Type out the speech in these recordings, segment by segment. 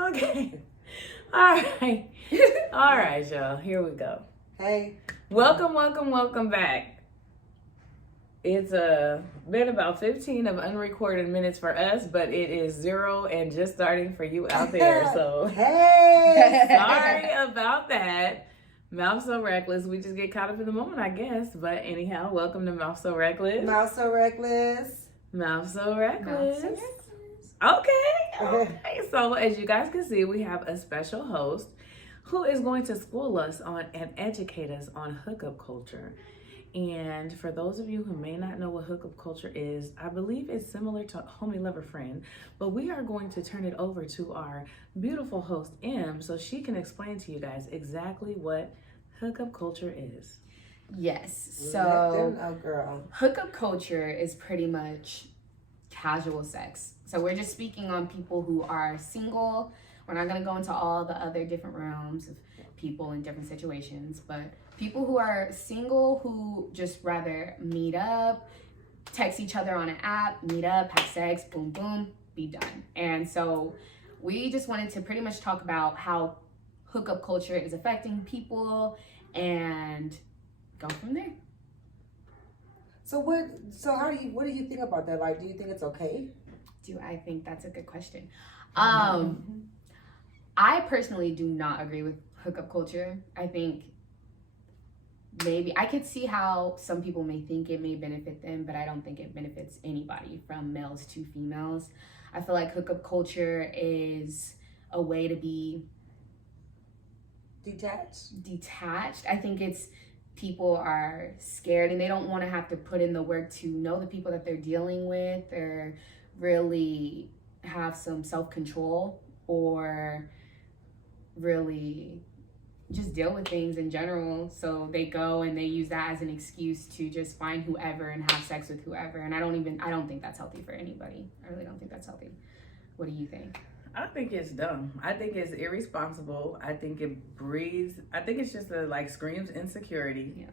Okay. All right, y'all. Here we go. Hey. Welcome back. It's been about 15 of unrecorded minutes for us, but it is 0 and just starting for you out there. So hey. Sorry about that. Mouth So Reckless. We just get caught up in the moment, I guess. But anyhow, welcome to Mouth So Reckless. Mouth So Reckless. Mouth So Reckless. Mouth So Okay. So as you guys can see, we have a special host who is going to school us on and educate us on hookup culture. And for those of you who may not know what hookup culture is, I believe it's similar to Homie Lover Friend, but we are going to turn it over to our beautiful host, M, so she can explain to you guys exactly what hookup culture is. Yes. Let So them know, girl. hookup culture is pretty much casual sex. So we're just speaking on people who are single. We're not going to go into all the other different realms of people in different situations, but people who are single who just rather meet up, text each other on an app, meet up, have sex, boom, boom, be done. And so we just wanted to pretty much talk about how hookup culture is affecting people and go from there. So what do you think about that? Like, do you think it's okay? Do I think that's a good question? I personally do not agree with hookup culture. I think maybe I could see how some people may think it may benefit them, but I don't think it benefits anybody from males to females. I feel like hookup culture is a way to be detached. I think it's people are scared and they don't want to have to put in the work to know the people that they're dealing with or really have some self-control or really just deal with things in general. So they go and they use that as an excuse to just find whoever and have sex with whoever. And I don't think that's healthy for anybody. I really don't think that's healthy. What do you think? I think it's dumb. I think it's irresponsible. I think it's just screams insecurity. Yeah.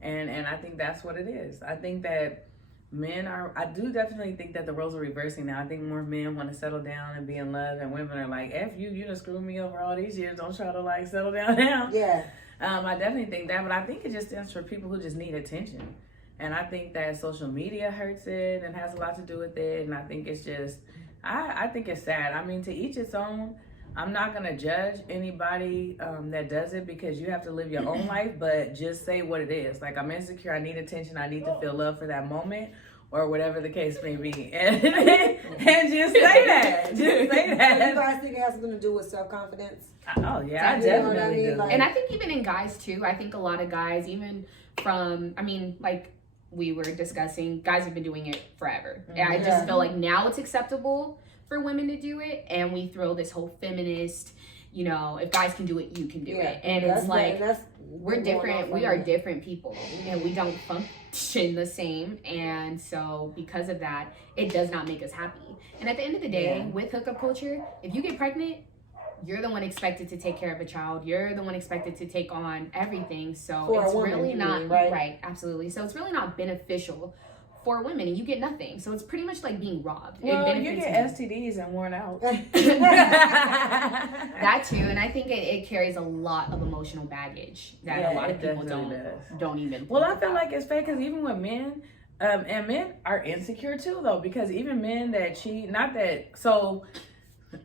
And I think that's what it is. I think that I do definitely think that the roles are reversing now. I think more men want to settle down and be in love, and women are like, F you done screwed me over all these years. Don't try to settle down now. Yeah. I definitely think that, but I think it just stands for people who just need attention. And I think that social media hurts it and has a lot to do with it. And I think it's just, I think it's sad. I mean, to each its own. I'm not going to judge anybody that does it because you have to live your own life, but just say what it is. Like, I'm insecure, I need attention, I need to feel love for that moment, or whatever the case may be. And just say that. Just say that. So you guys think it has something to do with self-confidence? Oh, yeah, I definitely do. And I think even in guys, too, I think a lot of guys, even from, we were discussing, guys have been doing it forever. And I just feel like now it's acceptable for women to do it, and we throw this whole feminist, if guys can do it, you can do it. And it's like, we're different. We are different people, and we don't function the same. And so because of that, it does not make us happy. And at the end of the day, with hookup culture, if you get pregnant, you're the one expected to take care of a child. You're the one expected to take on everything. So for it's a woman, really not right? Absolutely. So it's really not beneficial for women, and you get nothing. So it's pretty much like being robbed. Well, you get STDs and worn out. That too, and I think it carries a lot of emotional baggage that a lot of people don't even. Well, I feel like it's fake because even with men, and men are insecure too, though, because even men that cheat, not that, so,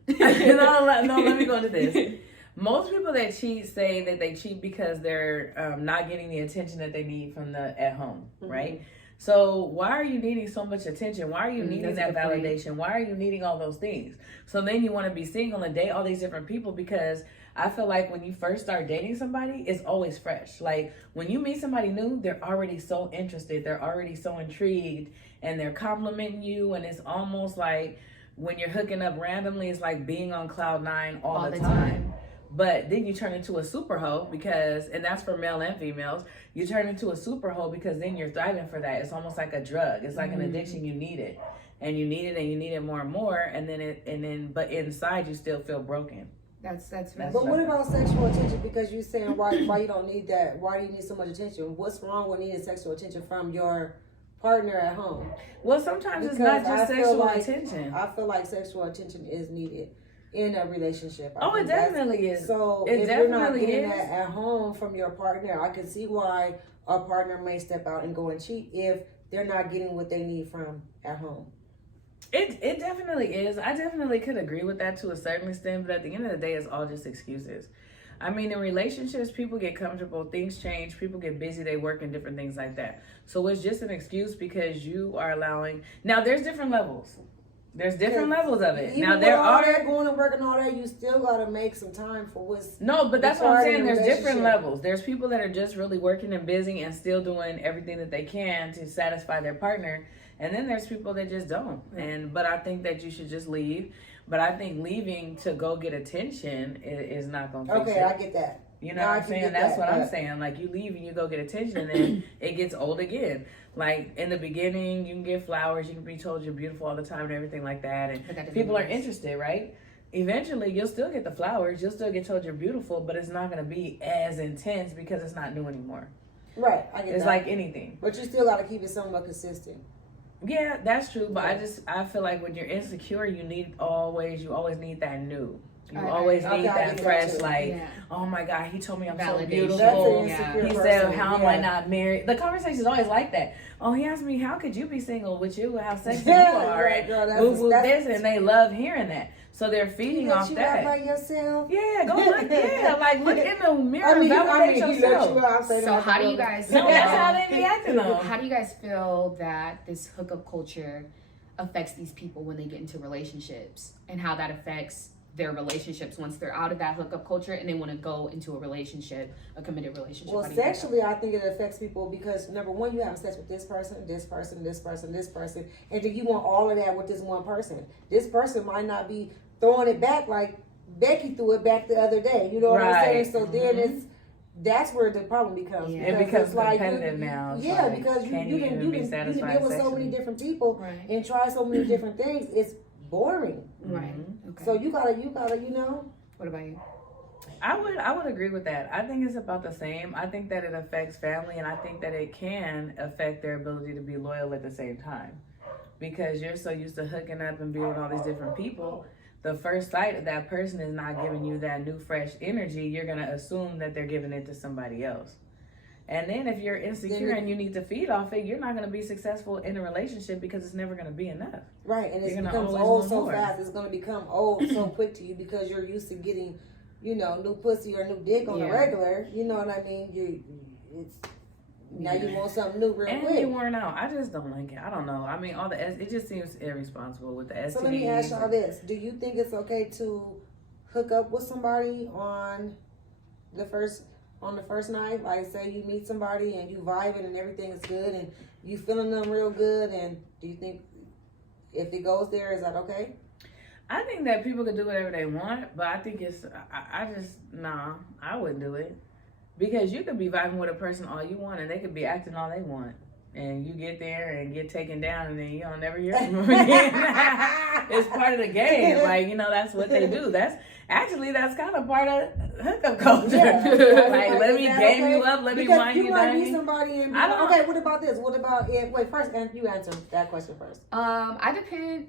let me go into this. Most people that cheat say that they cheat because they're not getting the attention that they need from at home, right? So why are you needing so much attention? Why are you needing that validation? Why are you needing all those things? So then you want to be single and date all these different people because I feel like when you first start dating somebody, it's always fresh. Like when you meet somebody new, they're already so interested. They're already so intrigued and they're complimenting you. And it's almost like when you're hooking up randomly, it's like being on cloud 9 all the time. But then you turn into a super hoe and that's for male and females, you turn into a super hoe because then you're thriving for that. It's almost like a drug. It's like an addiction. You need it and you need it and you need it more and more. But inside you still feel broken. That's That's But what about sexual attention? Because you're saying why you don't need that? Why do you need so much attention? What's wrong with needing sexual attention from your partner at home? Well, sometimes it's Because not just I feel sexual like- attention. I feel like sexual attention is needed in a relationship. I Oh, it think that's- definitely is. So It if you're not definitely getting is. that at home from your partner, I can see why a partner may step out and go and cheat if they're not getting what they need from at home. It definitely is. I definitely could agree with that to a certain extent, but at the end of the day, it's all just excuses. I mean, in relationships, people get comfortable, things change, people get busy, they work and different things like that. So it's just an excuse because you are allowing. Now, there's different levels. There's different levels of it. Even Now, with there all are. that going to work and all that, you still gotta make some time for what's. No, but that's what I'm required saying. in a There's different relationship. levels. There's people that are just really working and busy and still doing everything that they can to satisfy their partner. And then there's people that just don't. But I think that you should just leave. But I think leaving to go get attention is not going to fix it. Okay, I get that. You know Now what I I'm can saying? get That's that, what I'm but- saying. Like, you leave and you go get attention, and then it gets old again. Like, in the beginning, you can get flowers, you can be told you're beautiful all the time and everything like that. But that And doesn't people are last. interested, right? Eventually, you'll still get the flowers, you'll still get told you're beautiful, but it's not going to be as intense because it's not new anymore. Right, I get It's that. like anything. But you still gotta keep it somewhat consistent. Yeah, that's true. But I feel like when you're insecure, you always need that new. You always okay, need I that get fresh, that too. like, Yeah. oh my God, he told me I'm so Validation. beautiful. That's an Yeah. insecure He person. said, how am I yeah. not married? The conversation is always like that. Oh, he asked me, how could you be single with you, how sexy Yeah, you are, right, and girl, that's- woo woo that's- this, and they love hearing that. So they're feeding He let off you out by that. yourself. Yeah, go look. Yeah, like look in the mirror, I mean, validate he let yourself. you out. say So that how do you before. guys No, that's how they be acting though. How do you guys feel that this hookup culture affects these people when they get into relationships, and how that affects their relationships once they're out of that hookup culture and they want to go into a relationship, a committed relationship? Well, How do you think that- sexually, I think it affects people because number one, you have sex with this person, this person, this person, this person, and then you want all of that with this one person. This person might not be throwing it back like Becky threw it back the other day. You know what I'm Right. saying? So then Mhm. that's where the problem becomes. Yeah. It because becomes it's like competitive now. It's yeah, like, because can you you can even you be can satisfied deal with so many sexually? different people Right. and try so many different things. It's boring. Right. Mhm. Okay. So you gotta you know. What about you? I would agree with that. I think it's about the same. I think that it affects family, and I think that it can affect their ability to be loyal at the same time. Because you're so used to hooking up and being with all these different people, the first sight of that person is not giving you that new fresh energy. You're gonna assume that they're giving it to somebody else. And then if you're insecure and you need to feed off it, you're not gonna be successful in a relationship because it's never gonna be enough. Right, and it You're gonna becomes always old want so more. fast. It's gonna become old so quick to you because you're used to getting, you know, new pussy or new dick on Yeah. the regular. You know what I mean? Now you want something new real And quick. you worn out. I just don't like it. I don't know. I mean, all the it just seems irresponsible with the STDs. So let me ask y'all this: do you think it's okay to hook up with somebody on the first night? Like, say you meet somebody and you vibing and everything is good and you feeling them real good, and do you think if it goes there, is that okay? I think that people can do whatever they want, but I think it's, I wouldn't do it. Because you could be vibing with a person all you want and they could be acting all they want. And you get there and get taken down and then you don't never hear from them again. It's part of the game. Like, you know, that's what they do. That's kind of part of hookup culture. Like, let me game you up, let me wind you Because you might down. meet somebody and be, I don't- okay, what about this? What about it? Wait, first, and you answer that question first. I depend.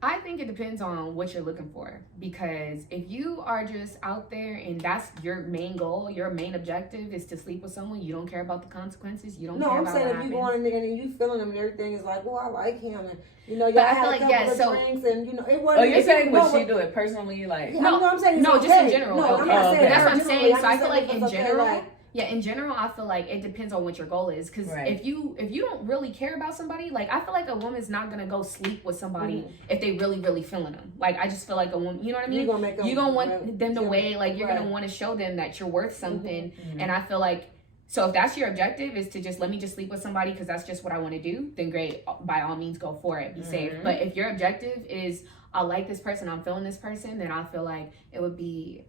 I think it depends on what you're looking for, because if you are just out there and that's your main goal, your main objective is to sleep with someone, you don't care about the consequences. You don't No, care I'm about saying what if you happens. going in there and you feeling him and everything is like, well, I like him, and you know, y'all But I had feel a like, couple yeah, of so- drinks, and you know, it wasn't. Oh, you're it- saying no, would she but- do it personally? Like, Yeah, no, I'm saying it's No, okay. just in general. No, I'm Okay. not Oh, saying okay. That's what I'm generally. saying. I'm So I just feel saying like if in it's okay, general, like, yeah, in general, I feel like it depends on what your goal is. Because Right. if you don't really care about somebody, like, I feel like a woman's not gonna go sleep with somebody Mhm. if they really feeling them. Like, I just feel like a woman, you know what I mean? you're gonna make them. You're gonna want them to yeah, weigh, like, you're right. gonna want to show them that you're worth something. Mhm. And I feel like, so if that's your objective, is to just let me just sleep with somebody because that's just what I want to do, then great, by all means go for it, be safe. Mhm. But if your objective is I like this person, I'm feeling this person, then I feel like it would be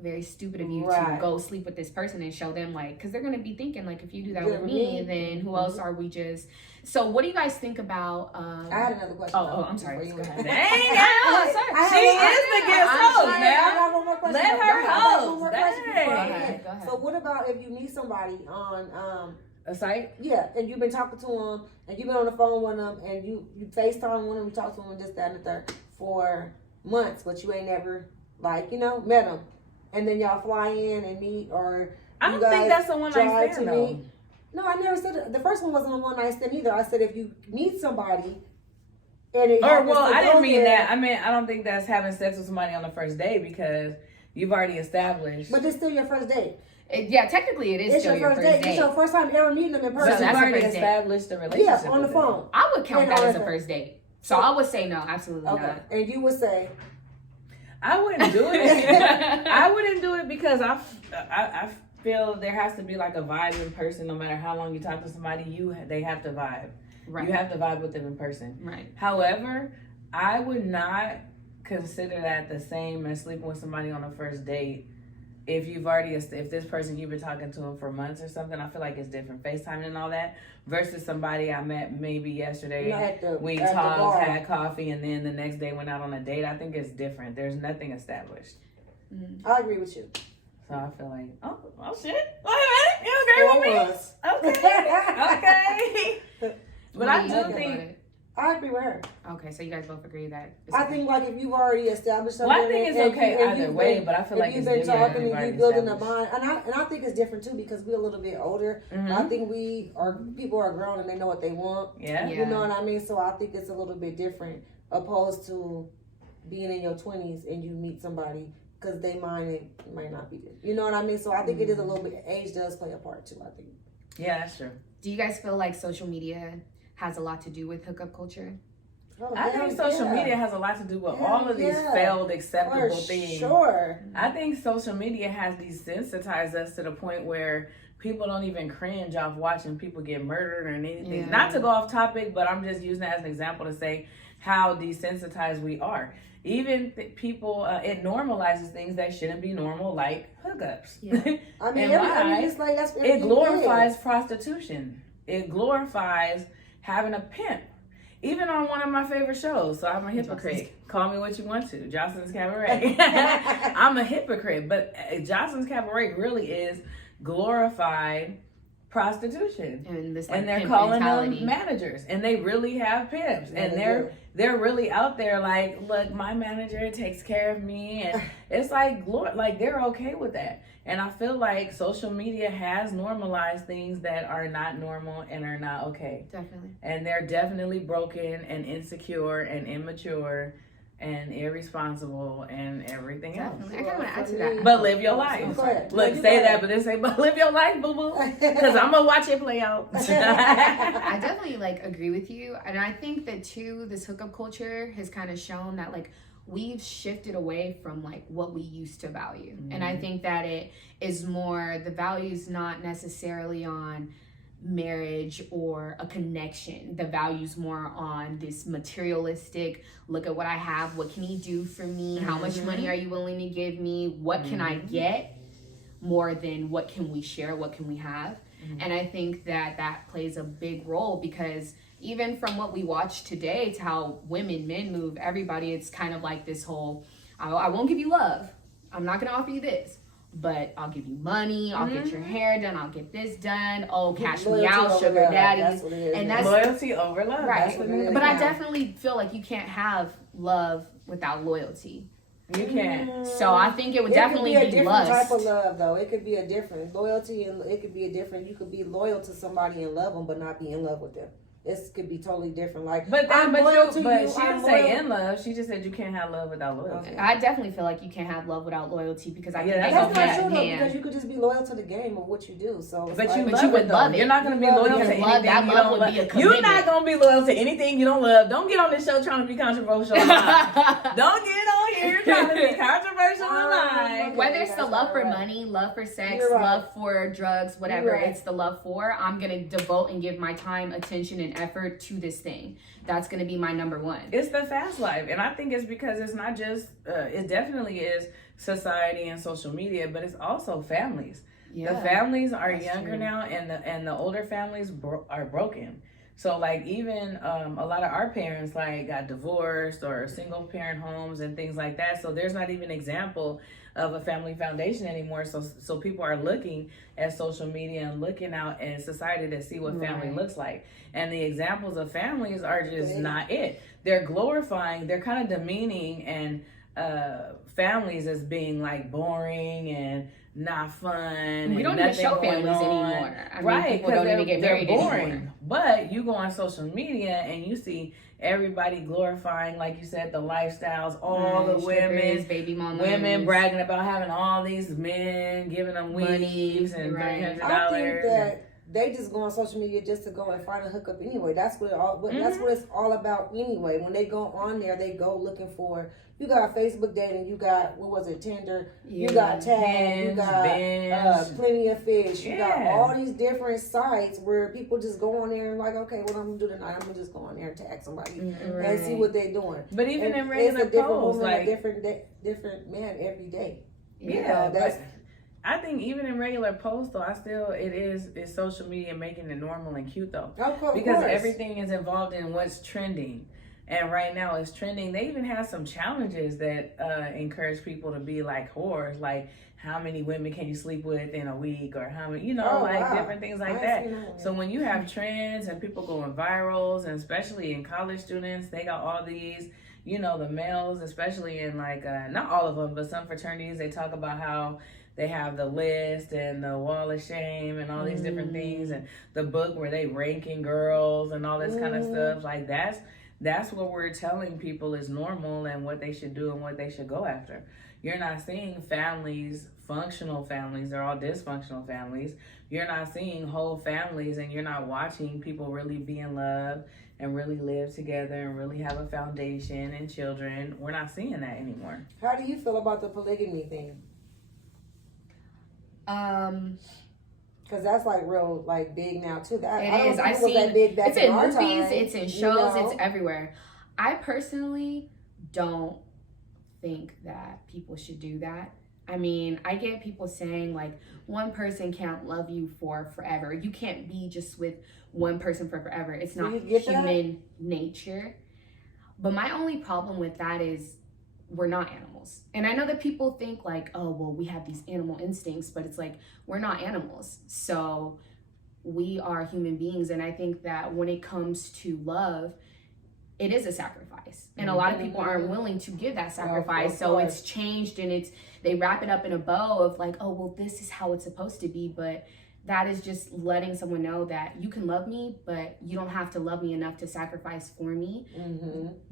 very stupid of you to Right. go sleep with this person and show them, like, because they're going to be thinking, like, if you do that Yeah, with me, then who else are we just... So what do you guys think about... I had another question. Oh, I'm sorry. before you Go went. ahead. Dang, girl. She is the guest host, I man. got one more question. Let her I got one host. more question before I Dang. end. Go ahead. So what about if you meet somebody on A site? yeah, and you've been talking to them, and you've been on the phone with them, and you FaceTime with them, you talk to them, and this, that, and the third for months, but you ain't never, like, you know, met them. And then y'all fly in and meet, or I you don't think guys that's a one drive night to stand, though. meet. No, I never said it. The first one wasn't a one night stand either. I said if you meet somebody, and it Or, happens well, to I go didn't mean there, that. I mean, I don't think that's having sex with somebody on the first day because you've already established. but it's still your first date. Yeah, technically it is It's still your first date. It's your first time ever meeting them in So person. you've that's a already first date. established a relationship. Yeah, on the with them. phone. I would count And that all as a that. first date. So I would say no, absolutely Okay, not. and you would say, I wouldn't do it. I wouldn't do it because I feel there has to be like a vibe in person. No matter how long you talk to somebody, they have to vibe. Right. You have to vibe with them in person. Right. However, I would not consider that the same as sleeping with somebody on a first date. If this person you've been talking to them for months or something, I feel like it's different. FaceTime and all that versus somebody I met maybe yesterday. We at the talked, bar. had coffee, and then the next day went out on a date. I think it's different. There's nothing established. I agree with you. So I feel like, oh shit. Wait a minute. You agree with me? us. Okay. But What I do you do think think about it? I agree with her. Okay, so you guys both agree that it's I okay. think like if you've already established something, Well, I think it's and okay and either you've way, been- but I feel if like you've it's been different talking if and you've you building a established. bond, and I think it's different too because we're a little bit older. I think people are grown and they know what they want. Yeah. You know what I mean? So I think it's a little bit different opposed to being in your 20s and you meet somebody because they might not be there. You know what I mean? So I think it is a little bit, age does play a part too, I think. Yeah, that's true. Do you guys feel like social media has a lot to do with hookup culture? Oh, I think social media has a lot to do with all of these failed acceptable things. Sure. I think social media has desensitized us to the point where people don't even cringe off watching people get murdered or anything. Yeah. Not to go off topic, but I'm just using that as an example to say how desensitized we are. Even people, it normalizes things that shouldn't be normal, like hookups. Yeah. I mean, And it's like that's it glorifies prostitution. It glorifies having a pimp. Even on one of my favorite shows, so I'm a hypocrite. Call me what you want to, Jocelyn's Cabaret. I'm a hypocrite, but Jocelyn's Cabaret really is glorified prostitution. And this like And they're pimp calling mentality. them managers, and they really have pimps, Yeah, and they they're really out there like, look, my manager takes care of me, and it's like they're okay with that. And I feel like social media has normalized things that are not normal and are not okay. Definitely. And they're definitely broken and insecure and immature and irresponsible and everything else. Definitely. I kind of want to add to that. But live your life. Go ahead. Look, You say go that, ahead. but then say, but live your life, boo boo. Because I'm going to watch it play out. I definitely like agree with you, and I think that too this hookup culture has kind of shown that like we've shifted away from like what we used to value. And I think that it is more, the value's not necessarily on marriage or a connection. The value's more on this materialistic, look at what I have, what can he do for me, how much money are you willing to give me, what can I get, more than what can we share, what can we have. And I think that that plays a big role because even from what we watch today to how women, men move, everybody, it's kind of like this whole, I won't give you love. I'm not going to offer you this, but I'll give you money. I'll get your hair done. I'll get this done. Oh, cash me Loyalty out, over sugar love. daddy. That's what it is, And man. that's Loyalty over love. right. That's what it is. But I now. definitely feel like you can't have love without loyalty. You can't. So I think it would definitely it could be a be different lust. type of love, though. It could be a different loyalty, and it could be a different. You could be loyal to somebody and love them, but not be in love with them. It could be totally different. Like, But I'm loyal to you. she I'm didn't say loyal. in love. She just said you can't have love without loyalty. Okay. I definitely feel like you can't have love without loyalty because I think Yeah, they That's go not hand true in though, hand. because you could just be loyal to the game of what you do. So, it's But you like, love you it would though. love it. You're not gonna be You love loyal it. to Because anything love- that you love don't would love. be a You're commitment. not gonna be loyal to anything you don't love. Don't get on this show trying to be controversial. Don't get on here trying to be controversial online. Whether it's the love for money, love for sex, You're right. love for drugs, whatever You're right. it's the love for, I'm going to devote and give my time, attention, and effort to this thing. That's going to be my number one. It's the fast life, and I think it's because it's not just. It definitely is society and social media, but it's also families. Yeah, the families are that's younger true. now, and the older families are broken. So like even a lot of our parents like got divorced or single parent homes and things like that. So there's not even example of a family foundation anymore. So people are looking at social media and looking out in society to see what family Right. looks like. And the examples of families are just not it. They're glorifying, they're kind of demeaning and families as being like boring and not fun. We don't and even nothing show going families on. anymore. I mean, Right, people don't even get they're married boring. anymore. But you go on social media and you see everybody glorifying, like you said, the lifestyles, all the Strippers, women, baby mamas, women bragging about having all these men, giving them weaves and $300. I think that they just go on social media just to go and find a hookup anyway. That's what that's what it's all about anyway. When they go on there, they go looking for. You got Facebook dating. You got Tinder. You got Tag. You got Plenty of Fish. You got all these different sites where people just go on there and like, okay, what I'm gonna do tonight? I'm gonna just go on there and tag somebody and see what they're doing. But even in it's regular a different posts, woman, like a different man every day. That's. I think even in regular posts though, it's social media making it normal and cute though. Because everything is involved in what's trending. And right now it's trending. They even have some challenges that encourage people to be like whores, like how many women can you sleep with in a week, or how many, different things like that. So when you have trends and people going virals, and especially in college students, they got all these, the males, especially in like, not all of them, but some fraternities, they talk about how they have the list and the wall of shame and all these different things, and the book where they ranking girls and all this kind of stuff. Like that's what we're telling people is normal and what they should do and what they should go after. You're not seeing families, functional families, they're all dysfunctional families. You're not seeing whole families, and you're not watching people really be in love and really live together and really have a foundation and children. We're not seeing that anymore. How do you feel about the polygamy thing? Because that's like real, like big now too. It is. I've seen that big back it's in movies, time, it's in shows, it's everywhere. I personally don't think that people should do that. I mean, I get people saying like one person can't love you for forever. You can't be just with one person for forever. It's not human nature. But my only problem with that is we're not animals. And I know that people think like, oh, well, we have these animal instincts, but it's like, we're not animals. So we are human beings. And I think that when it comes to love, it is a sacrifice. And a lot of people aren't willing to give that sacrifice. So it's changed, and they wrap it up in a bow of like, oh, well, this is how it's supposed to be. But that is just letting someone know that you can love me, but you don't have to love me enough to sacrifice for me.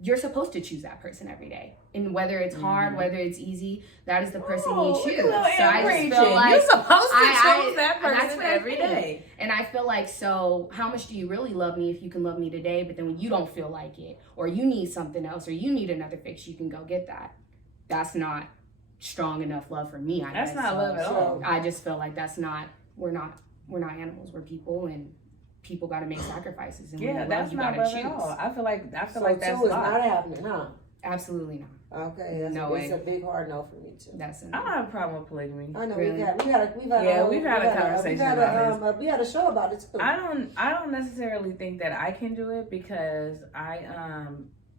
You're supposed to choose that person every day. And whether it's hard, whether it's easy, that is the person you choose. So I just feel like you're supposed to choose that person every day. And I feel like, so how much do you really love me if you can love me today, but then when you don't feel like it, or you need something else, or you need another fix, you can go get that. That's not strong enough love for me, I guess. That's not love at all. I just feel like we're not animals, we're people, and people got to make sacrifices. And that's you not gotta love choose. at all. I feel like that's it's not happening, huh? Absolutely not. Okay, it's a big hard no for me too. I don't have a problem with polygamy. I know really? we've had a conversation about it. We had a show about it too. I don't necessarily think that I can do it, because I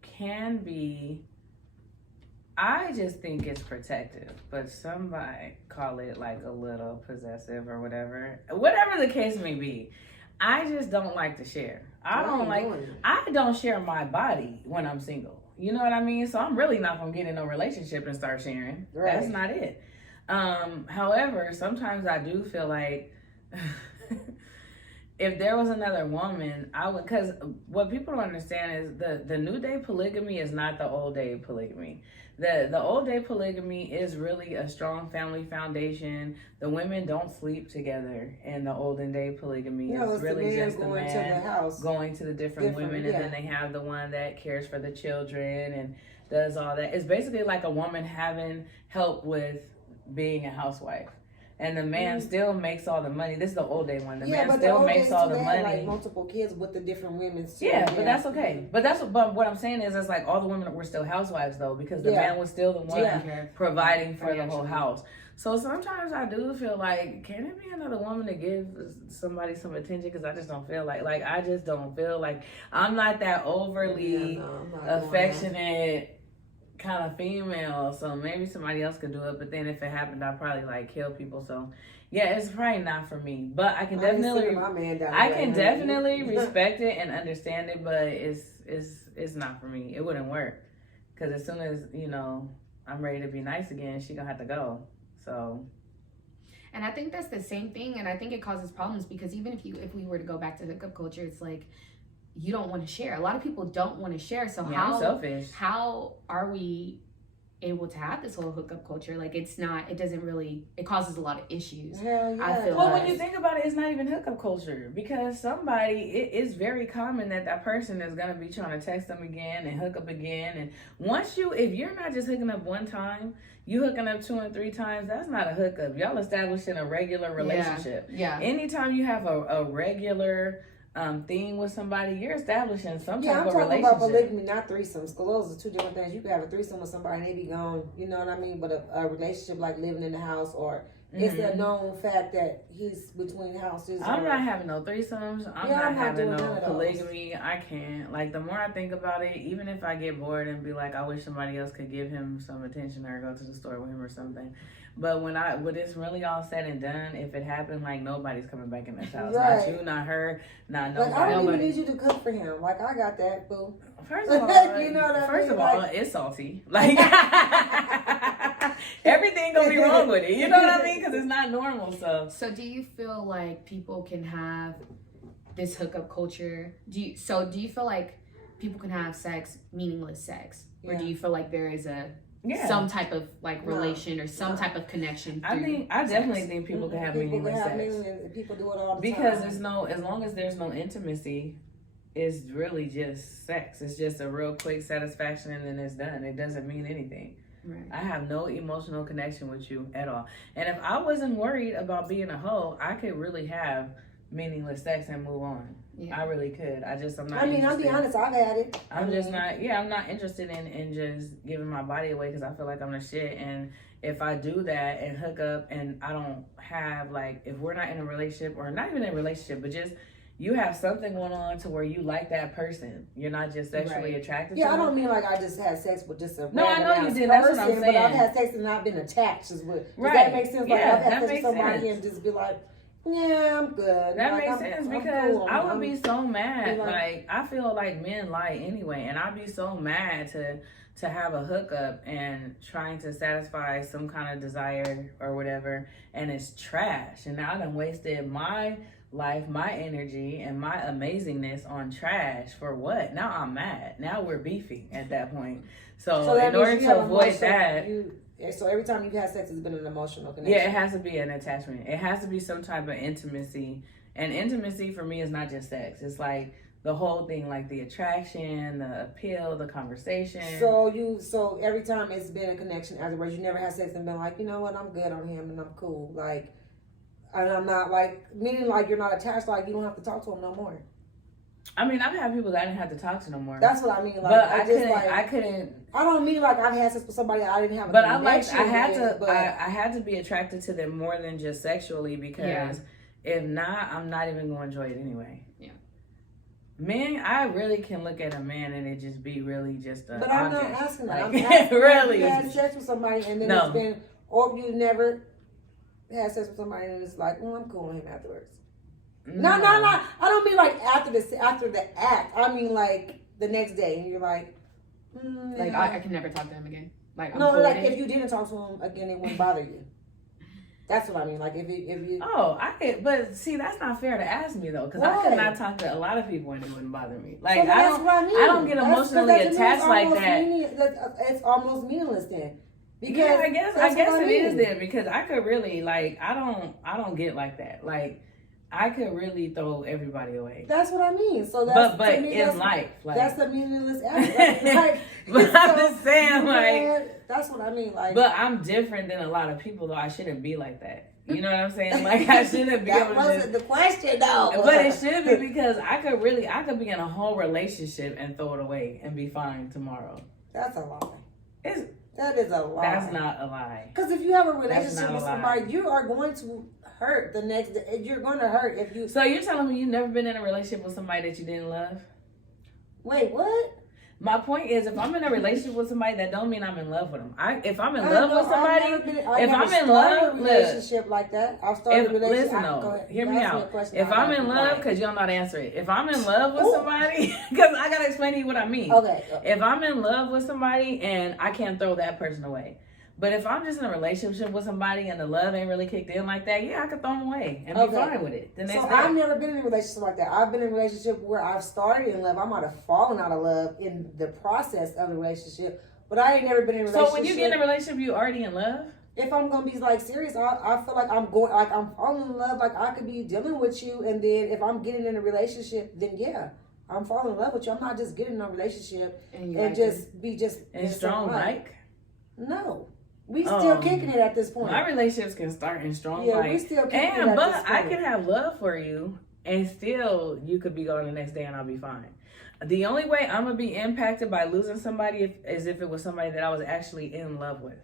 can be. I just think it's protective, but somebody call it like a little possessive or whatever the case may be. I just don't like to share. I don't share my body when I'm single. You know what I mean? So I'm really not gonna get in a relationship and start sharing. Right. That's not it. However, sometimes I do feel like if there was another woman, I would, because what people don't understand is the new day polygamy is not the old day polygamy. The old day polygamy is really a strong family foundation. The women don't sleep together in the olden day polygamy. It's really just the man going to the different women, and then they have the one that cares for the children and does all that. It's basically like a woman having help with being a housewife. and the man still makes all the money. This is the old day one. The man but still the makes all the they money. had, like, multiple kids with the different women. Too. Yeah, but that's okay. But what I'm saying is, it's like all the women were still housewives though, because the man was still the one providing for the whole house. So sometimes I do feel like, can it be another woman to give somebody some attention? Because I just don't feel like I just don't feel like I'm not that overly affectionate kind of female. So maybe somebody else could do it. But then if it happened, I'd probably like kill people. So yeah, it's probably not for me. But I can definitely respect it and understand it. But it's not for me. It wouldn't work, because as soon as I'm ready to be nice again, she gonna have to go. So, and I think that's the same thing, and I think it causes problems, because even if we were to go back to hookup culture, it's like you don't want to share. A lot of people don't want to share. So I'm selfish. How are we able to have this whole hookup culture? Like, it causes a lot of issues. Hell yeah. I feel when you think about it, it's not even hookup culture, because it is very common that person is going to be trying to text them again and hook up again. And if you're not just hooking up one time, you hooking up 2 and 3 times, that's not a hookup. Y'all establishing a regular relationship. Yeah. Anytime you have a regular thing with somebody, you're establishing some type of relationship. I'm talking about polygamy, not threesomes, because those are two different things. You can have a threesome with somebody and they be gone, you know what I mean? But a relationship like living in the house, or it's a known fact that he's between houses. I'm not having no threesomes. I'm not having no polygamy. I can't. Like, the more I think about it, even if I get bored and be like, I wish somebody else could give him some attention or go to the store with him or something. But when it's really all said and done, if it happened, like, nobody's coming back in this house. Right. Not you, not her, not nobody. Like, I don't even need you to cook for him. Like, I got that, boo. First of all, you know what I mean? First of all, it's salty. Like, everything gonna be wrong with it. You know what I mean? Because it's not normal. So do you feel like people can have this hookup culture? Do you feel like people can have meaningless sex? Or do you feel like there is some type of like relation or some type of connection? I definitely think people can have meaningless sex. People do it all the because time. as long as there's no intimacy, it's really just sex. It's just a real quick satisfaction and then it's done. It doesn't mean anything. Right. I have no emotional connection with you at all. And if I wasn't worried about being a hoe, I could really have meaningless sex and move on. Yeah. I really could. I'm not interested. I'll be honest, I've had it. I'm not interested in just giving my body away because I feel like I'm the shit. And if I do that and hook up and I don't have, like, if we're not in a relationship, or not even in a relationship, but just you have something going on to where you like that person. You're not just sexually attracted to them. Yeah, I don't mean like I just had sex with just a No, I know you did. That's what I'm saying. But I've had sex and not been attached. Does that make sense? Like, I've had sex with somebody and just be like, yeah, I'm good. That makes sense, because I would be so mad. Like, I feel like men lie anyway, and I'd be so mad to have a hookup and trying to satisfy some kind of desire or whatever, and it's trash. And now I done wasted my life, my energy, and my amazingness on trash for what? Now I'm mad. Now we're beefing at that point. So in order to avoid that... So every time you've had sex, it's been an emotional connection. Yeah, it has to be an attachment. It has to be some type of intimacy. And intimacy for me is not just sex. It's like the whole thing, like the attraction, the appeal, the conversation. So every time it's been a connection afterwards, you never had sex and been like, you know what, I'm good on him and I'm cool. Like, and I'm not like, meaning like you're not attached, like you don't have to talk to him no more. I mean, I've had people that I didn't have to talk to no more. That's what I mean. Like, but I couldn't. I don't mean like I've had sex with somebody I didn't have. But I had to be attracted to them more than just sexually, because if not, I'm not even going to enjoy it anyway. Yeah. Men, I really can look at a man and it just be really just a. But I'm not asking that. Like, I'm asking really. You had sex with somebody and then it's been, or you never had sex with somebody and it's like, oh, I'm cool with him afterwards. No. I don't mean like after the act. I mean like the next day, and you're like, like I can never talk to him again. Like, I'm no, like if you didn't talk to him again, it wouldn't bother you. That's what I mean. Like if you. Oh, I could, but see, that's not fair to ask me though, because I could not talk to a lot of people and it wouldn't bother me. Like so I don't get emotionally attached like that. It's almost meaningless then. Because yeah, I guess it is then, because I could really like I don't get like that. Like I could really throw everybody away. That's what I mean. So that's but to me, in life, like that's the meaningless aspect. Like, but so, I'm just saying, like, that's what I mean. Like, but I'm different than a lot of people, though. I shouldn't be like that. You know what I'm saying? Like, I shouldn't be. That wasn't the question, though. But it should be, because I could be in a whole relationship and throw it away and be fine tomorrow. That's a lie. That is a lie. That's not a lie. Because if you have a relationship with somebody, you are going to hurt the next day. You're going to hurt if you. So you're telling me you've never been in a relationship with somebody that you didn't love? Wait, what? My point is, if I'm in a relationship with somebody, that don't mean I'm in love with them. If I'm in love with somebody, if I'm in love, relationship like that, I've started a relationship. Listen, no, hear me out. If I'm in love, because you don't know how to answer it. If I'm in love with somebody, because I gotta explain to you what I mean. Okay. If I'm in love with somebody and I can't throw that person away. But if I'm just in a relationship with somebody and the love ain't really kicked in like that, yeah, I could throw them away and be fine with it. I've never been in a relationship like that. I've been in a relationship where I've started in love. I might have fallen out of love in the process of the relationship, but I ain't never been in a relationship. So when you get in a relationship, you already in love? If I'm gonna be like serious, I feel like I'm falling in love. Like I could be dealing with you, and then if I'm getting in a relationship, then yeah, I'm falling in love with you. I'm not just getting in a relationship and just be strong like. No. We still kicking it at this point. My relationships can start in strong. Yeah, we still kicking it at this point. But I can have love for you, and still you could be gone the next day, and I'll be fine. The only way I'm gonna be impacted by losing somebody is if it was somebody that I was actually in love with,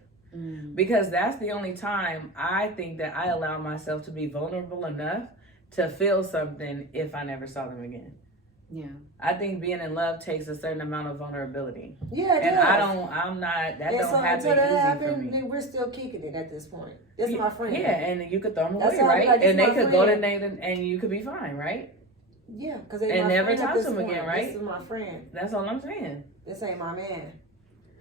because that's the only time I think that I allow myself to be vulnerable enough to feel something if I never saw them again. Yeah, I think being in love takes a certain amount of vulnerability. Yeah, it and does. I'm not. That yeah, don't so happen until that easy happens, for me. then we're still kicking it at this point. This is my friend. Yeah, and you could throw them That's away, right? like, and they my could go to friend. Nathan, and you could be fine, right? Yeah, because and never talk to him point. again, right? This is my friend. That's all I'm saying. This ain't my man.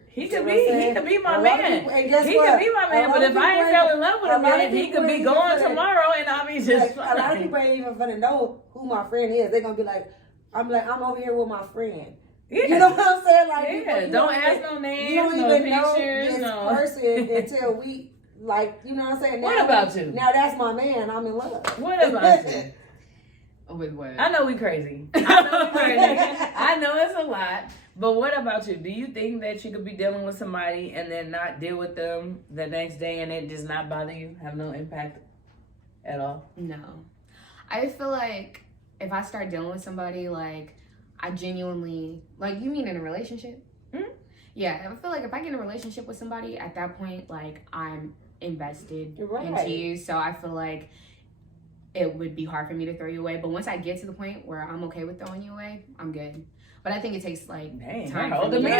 He could be my man. People, and guess he what? could be my man, but if I ain't fell in love with him yet, he could be going tomorrow, and I'll be just fine. A lot of people ain't even gonna know who my friend is. They're gonna be like, I'm over here with my friend. Yeah. You know what I'm saying? Like, yeah, don't ask no names, you don't no even pictures, know this person until we, like, you know what I'm saying? Now, what about you? Now that's my man. I'm in love. What about you? With what? I know we crazy. I know it's a lot. But what about you? Do you think that you could be dealing with somebody and then not deal with them the next day and it does not bother you? Have no impact at all? No. I feel like if I start dealing with somebody, like, I genuinely, like, you mean in a relationship? Mm-hmm. Yeah, I feel like if I get in a relationship with somebody, at that point, like, I'm invested Right. into you. So I feel like it would be hard for me to throw you away. But once I get to the point where I'm okay with throwing you away, I'm good. But I think it takes, like, time for me. Once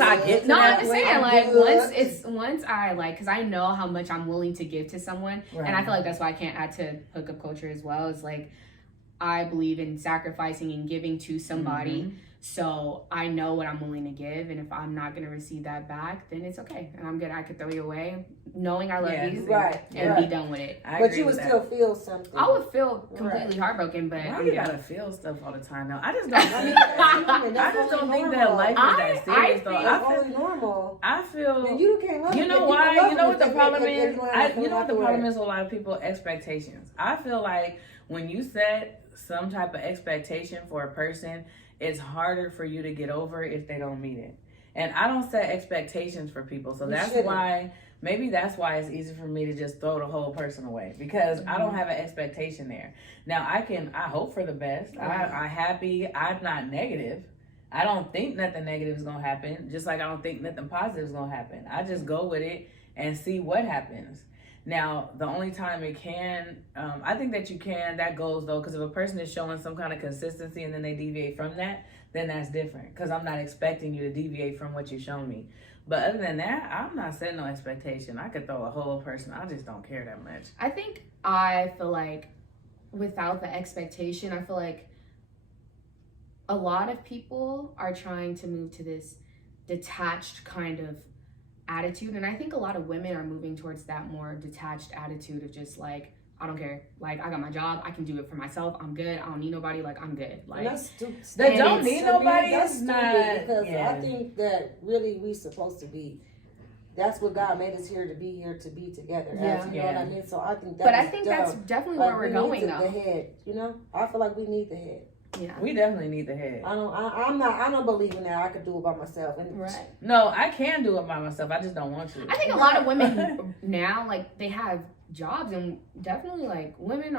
I get to that I'm point, saying, like, good. once I, like, because I know how much I'm willing to give to someone. Right. And I feel like that's why I can't add to hookup culture as well. It's like, I believe in sacrificing and giving to somebody. Mm-hmm. So I know what I'm willing to give. And if I'm not going to receive that back, then it's okay. And I'm good. I could throw you away knowing I love you and be done with it. But you would still feel something. I would feel completely heartbroken, but why you gotta feel stuff all the time though? I just don't think I just don't think that life is that serious though. That's only normal. I feel and you can't love you know them. why? You know what the problem is? You know what the problem is with a lot of people? Expectations. I feel like when you set some type of expectation for a person, it's harder for you to get over if they don't meet it. And I don't set expectations for people. So maybe that's why it's easy for me to just throw the whole person away, because I don't have an expectation there. Now I hope for the best. I'm happy. I'm not negative. I don't think nothing negative is going to happen. Just like I don't think nothing positive is going to happen. I just go with it and see what happens. Now, the only time it can, I think that goes though, because if a person is showing some kind of consistency and then they deviate from that, then that's different. Because I'm not expecting you to deviate from what you've shown me. But other than that, I'm not setting no expectation. I could throw a whole person. I just don't care that much. I feel like without the expectation, I feel like a lot of people are trying to move to this detached kind of attitude, and I think a lot of women are moving towards that more detached attitude of just like, I don't care, like, I got my job, I can do it for myself, I'm good, I don't need nobody, like, I'm good. Like, that's stupid. They don't need nobody. That's It's stupid not because yeah. I think that really we supposed to be that's what God made us here to be together. Yeah. You know what I mean? So I think But I think that's definitely where we're going now. The head, you know? I feel like we need the head. Yeah. We definitely need the head. I don't believe in that. I could do it by myself. And Right. No, I can do it by myself. I just don't want to. I think a lot of women now, like, they have jobs, and definitely, like, women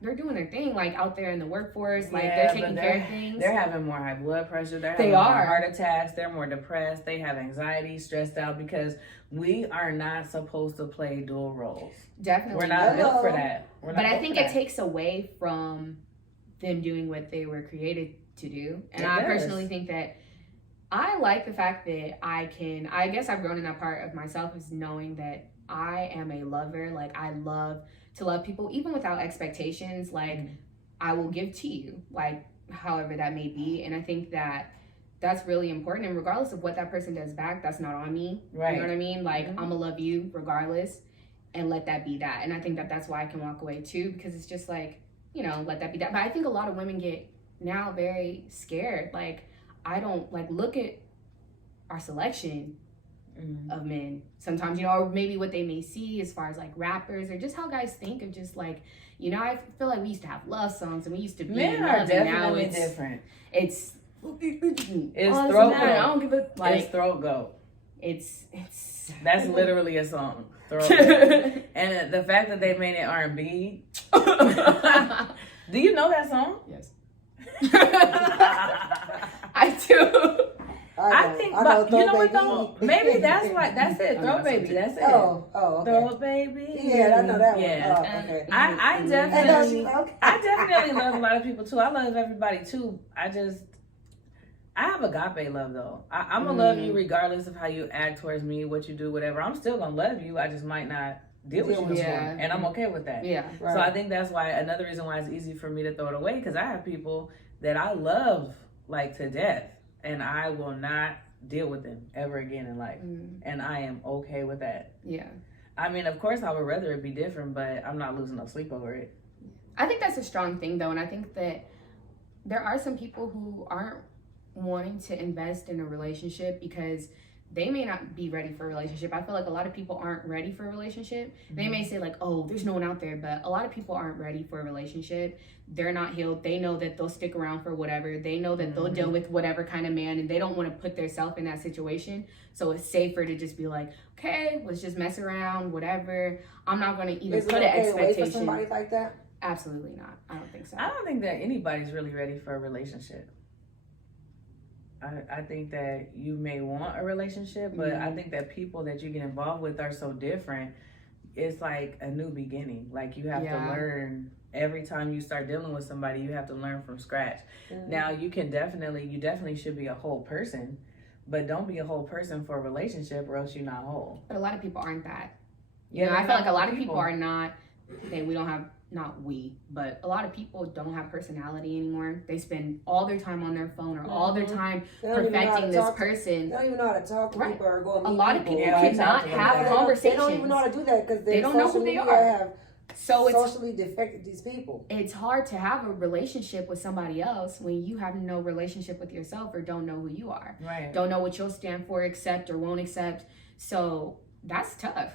they're doing their thing, like, out there in the workforce, like, they're taking care of things. They're having more high blood pressure. They're having more heart attacks. They're more depressed. They have anxiety, stressed out, because we are not supposed to play dual roles. Definitely. We're not built for that. But I think it takes away from them doing what they were created to do. And I personally think that I like the fact that I guess I've grown in that part of myself, is knowing that I am a lover. Like, I love to love people, even without expectations. Like, I will give to you, like, however that may be. And I think that that's really important. And regardless of what that person does back, that's not on me. Right. You know what I mean? Like, I'm gonna love you regardless, and let that be that. And I think that that's why I can walk away too, because it's just like, you know, let that be that. But I think a lot of women get now very scared. Like, I don't, like, look at our selection of men sometimes, you know, or maybe what they may see as far as, like, rappers, or just how guys think of just, like, you know, I feel like we used to have love songs, and we used to be men in are love, definitely and now different. It's throat go. I don't give a, like, it's throat go. It's that's literally a song. Throat go. And the fact that they made it R&B. Do you know that song? Yes. I do. I think, but you know what though? Maybe that's it. Throw baby. That's it. Oh, okay. Throw baby. Yeah, I know that one. Yeah. Oh, okay. I definitely love a lot of people too. I love everybody too. I have agape love though. I'm gonna love you regardless of how you act towards me, what you do, whatever. I'm still gonna love you. I just might not deal with you, and I'm okay with that. Yeah. Right. So I think that's why, another reason why it's easy for me to throw it away, because I have people that I love like to death, and I will not deal with them ever again in life, and I am okay with that. Yeah. I mean, of course, I would rather it be different, but I'm not losing no sleep over it. I think that's a strong thing though, and I think that there are some people who aren't wanting to invest in a relationship because they may not be ready for a relationship. I feel like a lot of people aren't ready for a relationship. They may say like, oh, there's no one out there, but a lot of people aren't ready for a relationship. They're not healed. They know that they'll stick around for whatever. They know that they'll deal with whatever kind of man, and they don't want to put themselves in that situation. So it's safer to just be like, okay, let's just mess around, whatever. I'm not going to even put an expectation. Wait for somebody like that? Absolutely not. I don't think so. I don't think that anybody's really ready for a relationship. I think that you may want a relationship, but I think that people that you get involved with are so different. It's like a new beginning. Like, you have to learn every time you start dealing with somebody. You have to learn from scratch. Now, you definitely should be a whole person, but don't be a whole person for a relationship, or else you're not whole. But a lot of people aren't that. You know, I feel like a lot of people are not. But a lot of people don't have personality anymore. They spend all their time on their phone, or all their time perfecting this person. They don't even know how to talk to people or go and meet a lot of people cannot have conversations. They don't even know how to do that because they don't know who they are. So it's socially defected, these people. It's hard to have a relationship with somebody else when you have no relationship with yourself, or don't know who you are. Right. Don't know what you'll stand for, accept or won't accept. So that's tough.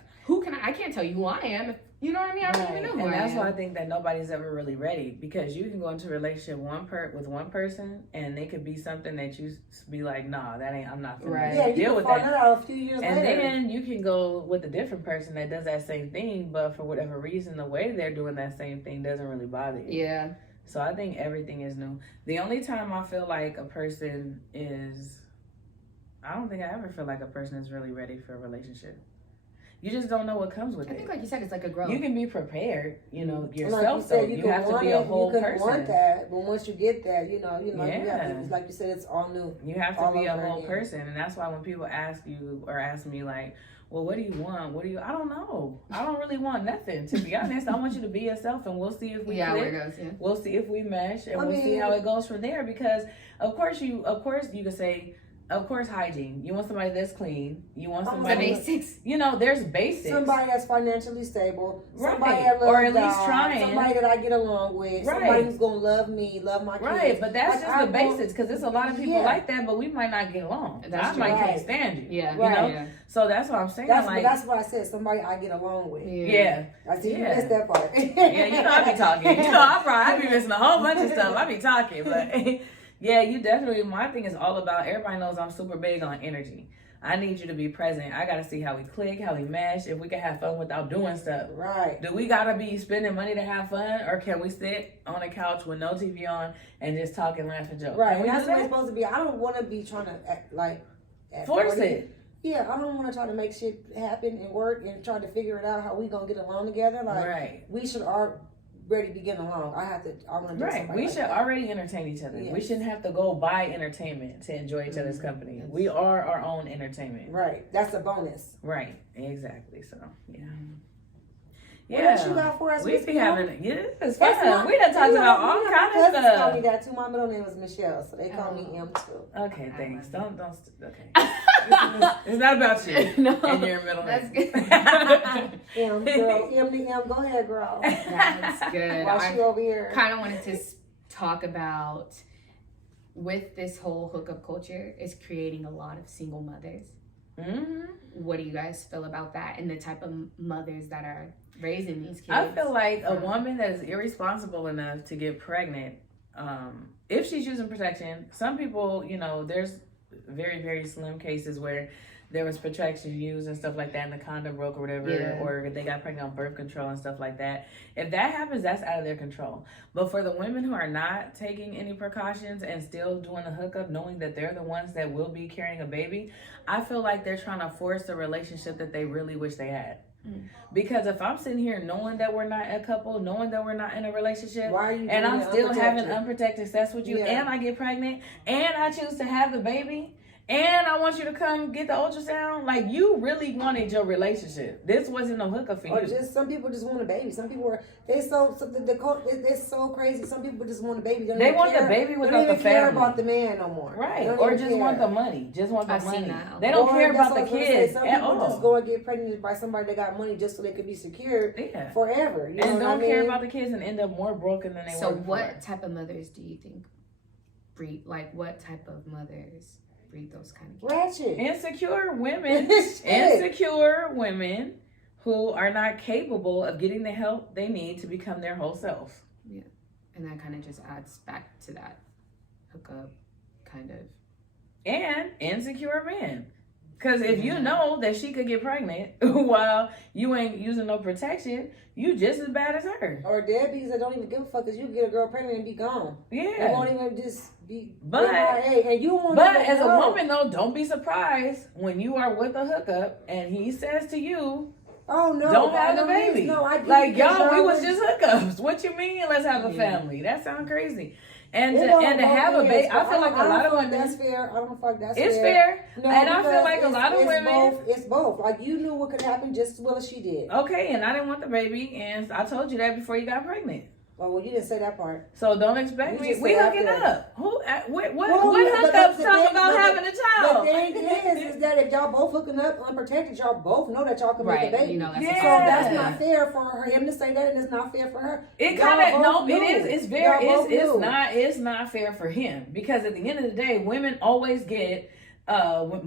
I can't tell you who I am. You know what I mean? I don't even know who I am. And that's why I think that nobody's ever really ready, because you can go into a relationship with one person, and they could be something that you be like, nah, I'm not gonna deal with that. Out a few years and later. then you can go with a different person that does that same thing, but for whatever reason, the way they're doing that same thing doesn't really bother you. Yeah. So I think everything is new. The only time I feel like a person I don't think I ever feel like a person is really ready for a relationship. You just don't know what comes with it. I think, like you said, it's like a growth. You can be prepared, yourself. Like you said, you have to be a whole person. You want that, but once you get that, you have to, like you said, it's all new. You have to be a whole person, and that's why when people ask you or ask me like, well, what do you want? I don't know. I don't really want nothing, to be honest. I want you to be yourself, and we'll see if we click. We'll see if we mesh, and we'll see how it goes from there. Because of course you can say, of course, hygiene. You want somebody that's clean. You want The somebody, basics. you know, there's basics. Somebody that's financially stable. Right. Somebody that loves Or at least God, trying. Somebody that I get along with. Right. Somebody who's going to love me, love my kids. Right, but that's Like, just the basics, because there's a lot of people Yeah. like that, but we might not get along. That's I true. might Right. can't stand you. Yeah. You know? Yeah. So that's what I'm saying. That's, like, that's what I said. Somebody I get along with. yeah. I see you Yeah. missed that part. Yeah, you know I be talking. You know I be missing a whole bunch of stuff. I be talking, but yeah, you definitely. My thing is all about. Everybody knows I'm super big on energy. I need you to be present. I gotta see how we click, how we mesh. If we can have fun without doing stuff. Right. Do we gotta be spending money to have fun, or can we sit on a couch with no TV on and just talk and laugh and joke? Right. Can we And that's do what it's that? supposed to be. I don't want to be trying to act like at Force 40. it. Yeah, I don't want to try to make shit happen and work and try to figure it out how we gonna get along together. Like Right. we should already be getting along. I want to do Right. something We like should that. already entertain each other. Yes. We shouldn't have to go buy entertainment to enjoy each other's company. We are our own entertainment. Right. That's a bonus. Right. Exactly. So yeah. What else you got for us? We Miss be Kim? having it's That's fun. not- We done talked you know, about you all know, my kind of cousins call me stuff. that too. My middle name was Michelle, so they call me M too. Okay, thanks. Don't okay. It's not about you No. and your middle That's name. good. M girl, M to M. Go ahead, girl. That's good. While she I over here. kind of wanted to talk about with this whole hookup culture is creating a lot of single mothers. Mm-hmm. What do you guys feel about that and the type of mothers that are raising these kids? I feel like a woman that is irresponsible enough to get pregnant, if she's using protection, some people, you know, there's very, very slim cases where there was protection used and stuff like that and the condom broke or whatever, Yeah. or they got pregnant on birth control and stuff like that. If that happens, that's out of their control. But for the women who are not taking any precautions and still doing the hookup, knowing that they're the ones that will be carrying a baby, I feel like they're trying to force a relationship that they really wish they had. Because if I'm sitting here knowing that we're not a couple, knowing that we're not in a relationship, Why are you and doing I'm it still having unprotected? unprotected sex with you, Yeah. and I get pregnant, and I choose to have the baby, and I want you to come get the ultrasound, like you really wanted your relationship. This wasn't no hookup for Or you. just some people just want a baby. Some people are it's so crazy. Some people just want a baby. They even want the care- baby they without don't the even care family. about the man no more. They Right, don't or even just want care. the money. Just want the I've seen money. that. They don't Or care that's about the what I was gonna say, kids some at people just all. go and get pregnant by somebody that got money just so they could be secure Yeah. forever. You know And what don't I mean? care about the kids and end up more broken than they So were before. what type of mothers do you think breed, like what type of mothers breed those kind of kids? Ratchet. Insecure women. Shit. Insecure women who are not capable of getting the help they need to become their whole self. And that kind of just adds back to that hookup kind of. And insecure men. Because if you know that she could get pregnant while you ain't using no protection, you just as bad as her. Or deadbeats that don't even give a fuck because you get a girl pregnant and be gone. They Yeah. won't even just be. But- and you won't But even as a know. woman, though, don't be surprised when you are with a hookup and he says to you, Oh no! don't by have the no means. baby. No, I get Like, it, 'cause y'all, we y'all was just hookups. What you mean, let's have a Yeah. family? That sounds crazy. And It to, don't and to go have a in, baby, but I feel like a lot of I don't women, think that's fair. I don't feel like that's it's fair. fair. No, And I feel because like a lot of it's women, It's both. Like you knew what could happen just as well as she did. okay, and I didn't want the baby, and I told you that before you got pregnant. Well, you didn't say that part. So don't expect You me. just We said hooking after. up. Who? What Well, yeah, but hookups the talk thing- about but having a The child? thing is that if y'all both hooking up unprotected, y'all both know that y'all can make a Right, baby. you know that's Yeah. a So fact. that's not fair for him to say that, and it's not fair for her. It Y'all kind of both no. It knew. is. It's very. Y'all both It's knew. not. It's not fair for him because at the end of the day, women always get.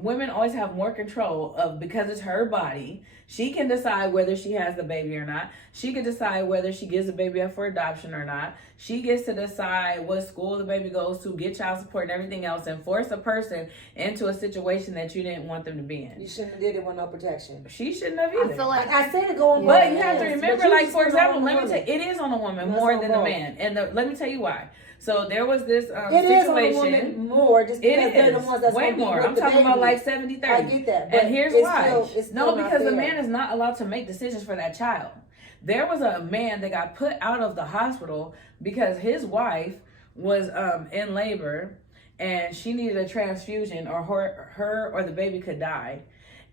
Women always have more control of because it's her body. She can decide whether she has the baby or not. She can decide whether she gives the baby up for adoption or not. She gets to decide what school the baby goes to, get child support and everything else, and force a person into a situation that you didn't want them to be in. You shouldn't have did it with no protection. She shouldn't have either. I feel like I said it going But both you have to ways, remember, but you like just for put it example, on let me the tell woman. it is on a woman That's more on than the both. man, and let me tell you why. So there was this It is on the situation. woman more just It because they're the is ones that's way gonna be more. with I'm the talking about baby. like 70-30. I get that, but And here's it's why. still- it's still No, not because the fair. man is not allowed to make decisions for that child. There was a man that got put out of the hospital because his wife was in labor and she needed a transfusion or her or the baby could die.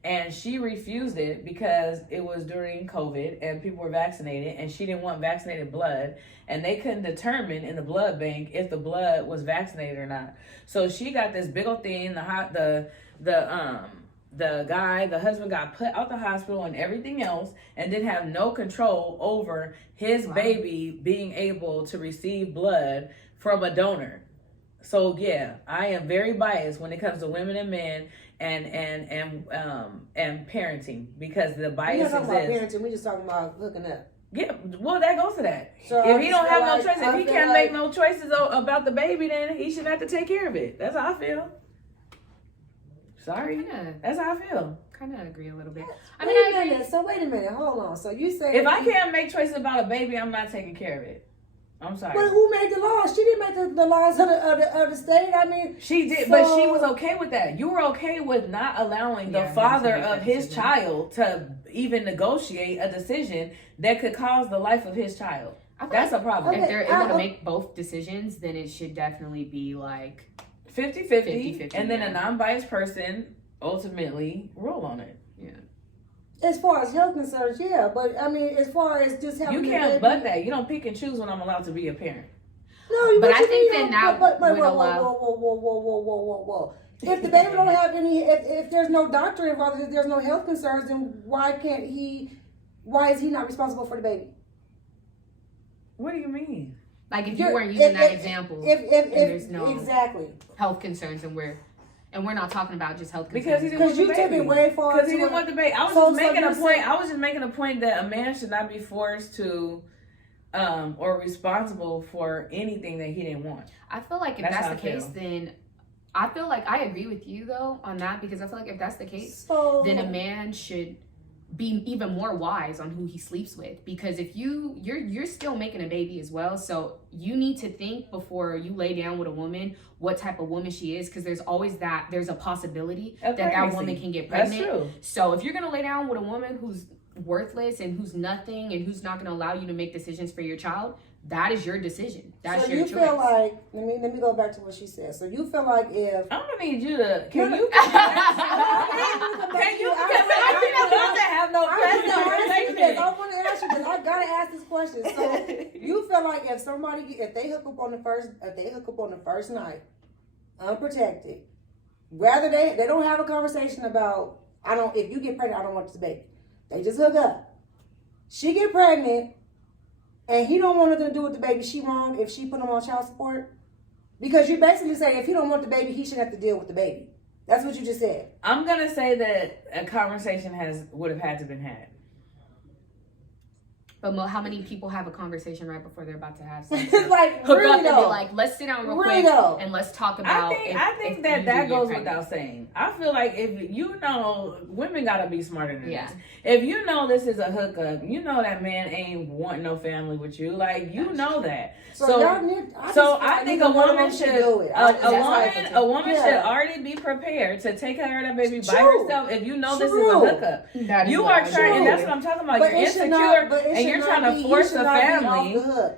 and she refused it because it was during COVID and people were vaccinated, and she didn't want vaccinated blood, and they couldn't determine in the blood bank if the blood was vaccinated or not. So she got this big old thing. The husband got put out the hospital and everything else, and didn't have no control over his baby being able to receive blood from a donor. So yeah, I am very biased when it comes to women and men and parenting, because the bias We're not talking about exists. parenting. We're just talking about hooking up. Yeah, well, that goes to that. So If he don't have no choice, if he can't make no choices about the baby, then he should have to take care of it. That's how I feel. Sorry, that's how I feel. Kind of agree a little bit. Wait a minute. Hold on. So you say if I can't make choices about a baby, I'm not taking care of it. I'm sorry. But who made the laws? She didn't make the laws of the state. I mean, she did, but she was okay with that. You were okay with not allowing the father of his child to even negotiate a decision that could cause the life of his child. That's a problem. If they're able to make both decisions, then it should definitely be like 50-50, and then a non-biased person ultimately rule on it. Yeah. As far as health concerns, yeah, but I mean, as far as just having you can't butt that. You don't pick and choose when I'm allowed to be a parent. No, but I think that now whoa. If the baby don't have any, if there's no doctor involved, if there's no health concerns, then why is he not responsible for the baby? What do you mean? Like if you weren't using that example, and there's no health concerns, and we're not talking about just health concerns. Because you took it way far. Because he didn't want the baby. I was just making a point. I was just making a point that a man should not be forced to, or responsible for anything that he didn't want. I feel like if that's the case, then I feel like I agree with you though on that, because I feel like if that's the case, then a man should be even more wise on who he sleeps with, because if you're still making a baby as well, so you need to think before you lay down with a woman what type of woman she is, because there's a possibility that woman can get pregnant. That's true. So if you're gonna lay down with a woman who's worthless and who's nothing and who's not gonna allow you to make decisions for your child, that is your decision. That's your choice. So you feel like, let me go back to what she said. So you feel like if I'm gonna need you to can you because I don't have no questions. I want to ask you this. I gotta ask this question. So you feel like if they hook up on the first night, unprotected, rather they don't have a conversation about if you get pregnant, I don't want this baby. They just hook up. She get pregnant, and he don't want nothing to do with the baby. She wrong if she put him on child support? Because you're basically saying if he don't want the baby, he shouldn't have to deal with the baby. That's what you just said. I'm gonna say that a conversation would have had to been had. But how many people have a conversation right before they're about to have sex? Like, hook really up and be like, let's sit down real quick and let's talk about. I think that goes without saying. I feel like if women gotta be smarter than this. If you know this is a hookup, you know that man ain't wanting no family with you. Like you know that. So I think a woman should should already be prepared to take care of that baby by herself. If you know this is a hookup, you are trying, and that's what I'm talking about. You're insecure and you're trying to force a family.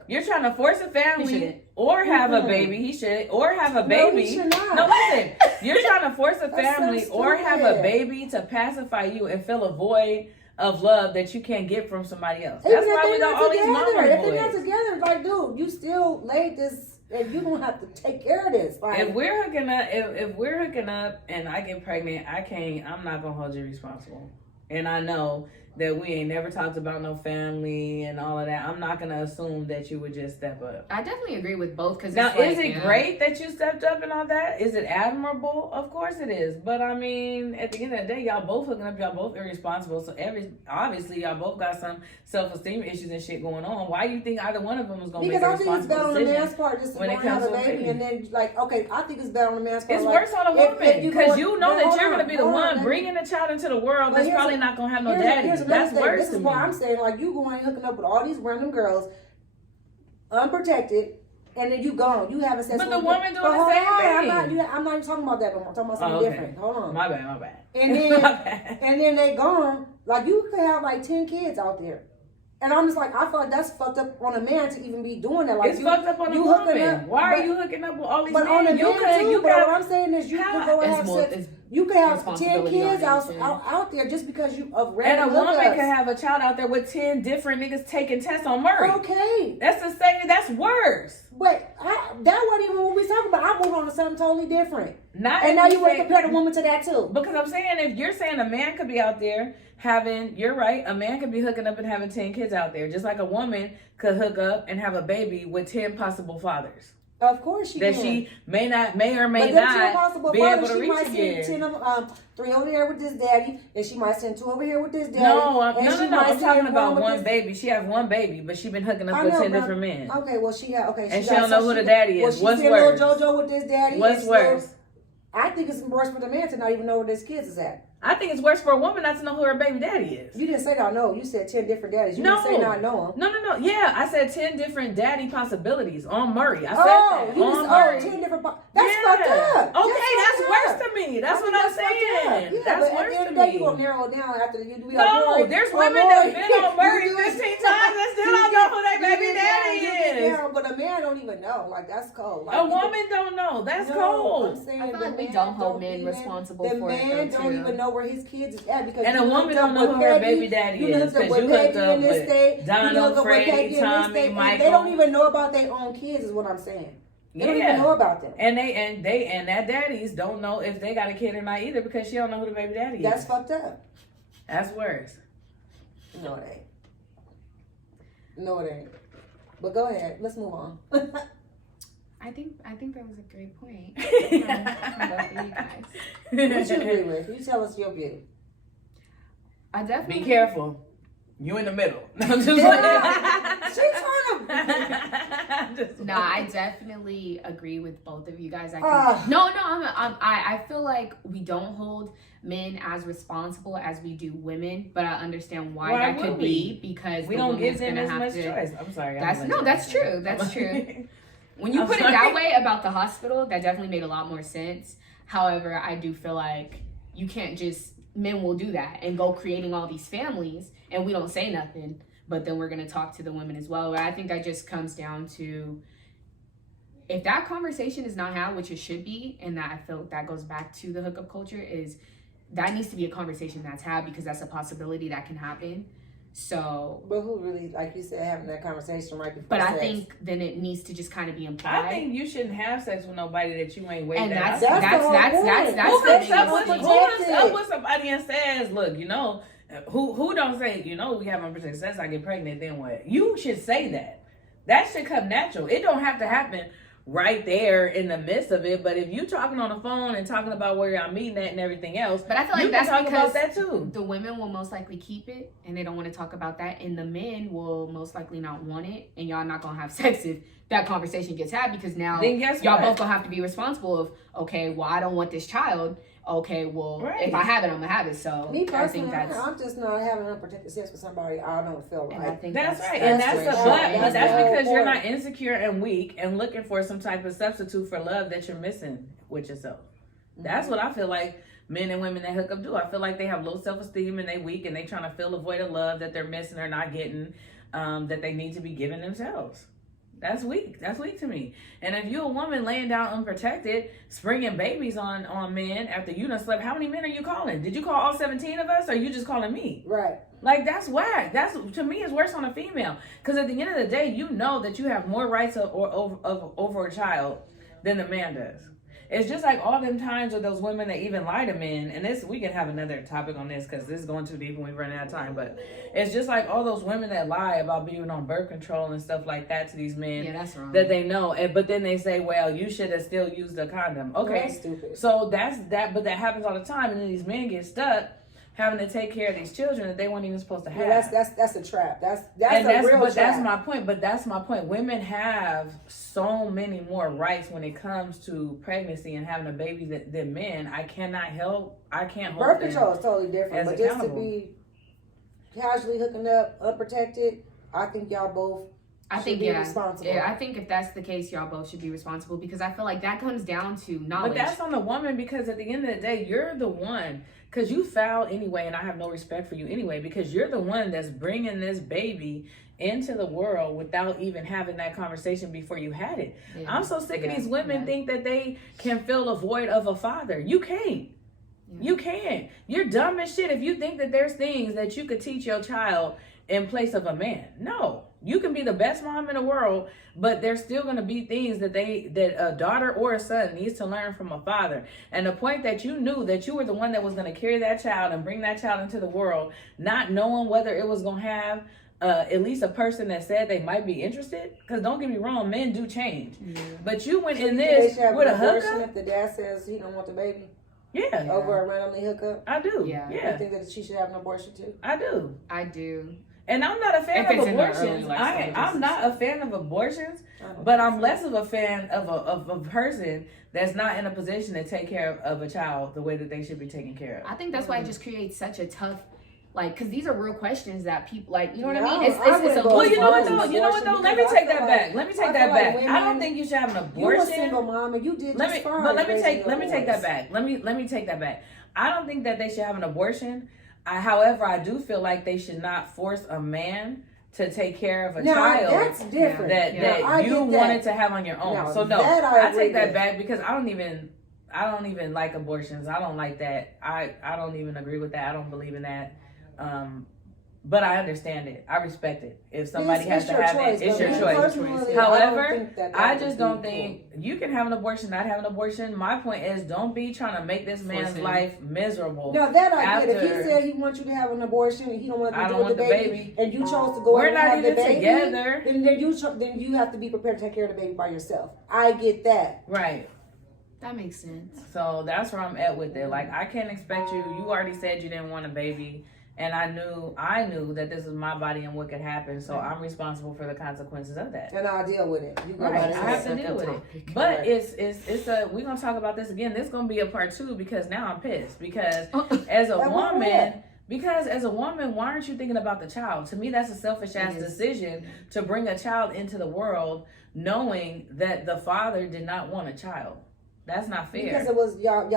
You're trying to force a family or have a baby. He should or have a baby. No, listen. You're trying to force a family or have a baby to pacify you and fill a void of love that you can't get from somebody else. That's why we got all these mama boys. If they're not together, like, dude, you still laid this, and you don't have to take care of this. Like, if we're hooking up, and I get pregnant, I'm not gonna hold you responsible. And I know that we ain't never talked about no family and all of that. I'm not gonna assume that you would just step up. I definitely agree with both. Because now, is it great that you stepped up and all that? Is it admirable? Of course it is. But I mean, at the end of the day, y'all both hooking up. Y'all both irresponsible. So obviously y'all both got some self-esteem issues and shit going on. Why do you think either one of them was gonna make a responsible decision? Because I think it's bad on the man's part just to want to have a baby and then I think it's bad on the man's part. It's worse on a woman because you know that you're gonna be the one bringing the child into the world that's probably not gonna have no daddy. That's worse. This is why I'm saying, like, you going hooking up with all these random girls, unprotected, and then you gone. You haven't said. But the woman doing the same thing. I'm not even talking about that. I'm talking about something different. Hold on. My bad. And then, and then they gone. Like, you could have like 10 kids out there, And I'm just like, I feel like that's fucked up on a man to even be doing that. Like it's fucked up on a woman. Why are you hooking up with all these men? But on a man too. But what I'm saying is, you can go and have sex. You can have 10 kids out there just because you of random. And a woman can have a child out there with 10 different niggas taking tests on Murray. Okay, that's the same. That's worse. But that wasn't even what we was talking about. I moved on to something totally different. And now you want to compare the woman to that too. Because I'm saying, if you're saying a man could be out there having, you're right, a man could be hooking up and having 10 kids out there, just like a woman could hook up and have a baby with 10 possible fathers. Of course she that can. She may or may but not be able to she reach might again. send 10 of them, 3 over here with this daddy, and she might send 2 over here with this daddy. No, I'm talking about one baby. She has one baby, but she been hooking up with 10 different men. Okay, well she and she don't know who the daddy is. What's worse? Little JoJo with this daddy. What's worse? I think it's worse for the man to not even know where his kids is at. I think it's worse for a woman not to know who her baby daddy is. You didn't say not know. You said 10 different daddies. You didn't say not know them. No. Yeah, I said 10 different daddy possibilities on Murray. I said that. On Murray. 10 different. That's fucked up. Okay, that's worse to me. That's what I'm saying. Yeah, that's but worse at the end to of the day, me. you gonna narrow it down after you do it. No, there's women that's been on Murray 15 times and still don't know who their baby daddy is. But a man don't even know. Like, that's cold. A woman don't know. That's cold. I feel like we don't hold men responsible for it. The man don't even know where his kids is at. Because and a woman don't know who her baby daddy is because you hooked up with Donald, Freddie, Tommy, Michael. They don't even know about their own kids, is what I'm saying. They don't even know about them. And that daddies don't know if they got a kid or not either because she don't know who the baby daddy is. That's fucked up. That's worse. No, it ain't. No, it ain't. But go ahead. Let's move on. I think that was a great point from both of you guys. What you agree with? You tell us your view. I definitely be careful. You in the middle. I'm just She's trying to. No, I definitely agree with both of you guys. I feel like we don't hold men as responsible as we do women, but I understand why that could be because we don't give them as much choice. I'm sorry. That's true. That's true. When you put it that way about the hospital, that definitely made a lot more sense. However, I do feel like you can't just, men will do that and go creating all these families and we don't say nothing, but then we're going to talk to the women as well. But I think that just comes down to, if that conversation is not had, which it should be, and that I feel that goes back to the hookup culture, is that needs to be a conversation that's had because that's a possibility that can happen. So, but who really, like you said, having that conversation right before sex? I think then it needs to just kind of be implied. I think you shouldn't have sex with nobody that you ain't waiting. And that's who hooks up with somebody and says, look, you know, who don't say, you know, we have unprotected sex, I get pregnant, then what? You should say that. That should come natural. It don't have to happen right there in the midst of it, but if you talking on the phone and talking about where y'all meeting at and everything else, but I feel like that's because about that too. The women will most likely keep it and they don't want to talk about that, and the men will most likely not want it, and y'all not gonna have sex if that conversation gets had, because now y'all both gonna have to be responsible of, okay, well, I don't want this child. Okay, well, if I have it, I'm gonna have it. So me personally, I'm just not having unprotected sex with somebody I don't feel like. And I think that's right, and that's because you're not insecure and weak and looking for some type of substitute for love that you're missing with yourself. Mm-hmm. That's what I feel like men and women that hook up do. I feel like they have low self-esteem and they weak and they trying to fill a void of love that they're missing or not getting, that they need to be giving themselves. That's weak. That's weak to me. And if you're a woman laying down unprotected, springing babies on men after you done slept, how many men are you calling? Did you call all 17 of us, or are you just calling me? Right. Like, that's whack. That's, to me, is worse on a female. Because at the end of the day, you know that you have more rights over a child than the man does. It's just like all them times with those women that even lie to men, and this, we can have another topic on this because this is going too deep and we've run out of time, but it's just like all those women that lie about being on birth control and stuff like that to these men. Yeah, that's wrong. That they know, but then they say, well, you should have still used a condom. Okay, that's stupid. So that's that, but that happens all the time, and then these men get stuck having to take care of these children that they weren't even supposed to have. Yeah, that's a trap. That's a real trap. That's my point. Women have so many more rights when it comes to pregnancy and having a baby than men. I can't hold birth control is totally different, but just to be casually hooking up, unprotected, I think y'all both I should think be yeah. responsible. Yeah, I think if that's the case, y'all both should be responsible because I feel like that comes down to knowledge. But that's on the woman because at the end of the day, you're the one. Because you foul anyway, and I have no respect for you anyway, because you're the one that's bringing this baby into the world without even having that conversation before you had it. Yeah. I'm so sick of these women think that they can fill a void of a father. You can't. You can't. You're dumb as shit if you think that there's things that you could teach your child in place of a man. No. You can be the best mom in the world, but there's still going to be things that a daughter or a son needs to learn from a father. And the point that you knew that you were the one that was going to carry that child and bring that child into the world, not knowing whether it was going to have at least a person that said they might be interested. Because don't get me wrong, men do change. Yeah. But you went in this with a hookup. If the dad says he don't want the baby. Yeah. Over a randomly hookup. I do. Yeah. You think that she should have an abortion too? I do. I do. And I'm not a fan of abortions. I'm not a fan of abortions, but I'm less of a fan of a person that's not in a position to take care of a child the way that they should be taken care of. I think that's why it just creates such a tough, like, because these are real questions that people, like, you know what I mean? It's well, you know what though? Let me take that back. I don't think you should have an abortion. You're a single mom and you did just fine. But let me take that back. Let me take that back. I don't think that they should have an abortion. However, I do feel like they should not force a man to take care of a child that's different. that you wanted to have on your own. Now, so no, I take that back because I don't even like abortions. I don't like that. I don't even agree with that. I don't believe in that. But I understand it. I respect it. If somebody has to have it, it's your choice. However, I just don't think you can have an abortion, not have an abortion. My point is, don't be trying to make this man's life miserable. No, that I get. If he said he wants you to have an abortion and he don't want to do the baby, and you chose to go and have the baby, together. Then you have to be prepared to take care of the baby by yourself. I get that. Right. That makes sense. So that's where I'm at with it. Like, I can't expect you. You already said you didn't want a baby. And I knew that this was my body and what could happen, so I'm responsible for the consequences of that. And I'll deal with it. I have to deal with it. But we're gonna talk about this again. This is gonna be a part 2 because now I'm pissed. Because as a woman, why aren't you thinking about the child? To me, that's a selfish ass decision to bring a child into the world knowing that the father did not want a child. That's not fair. Because it was y'all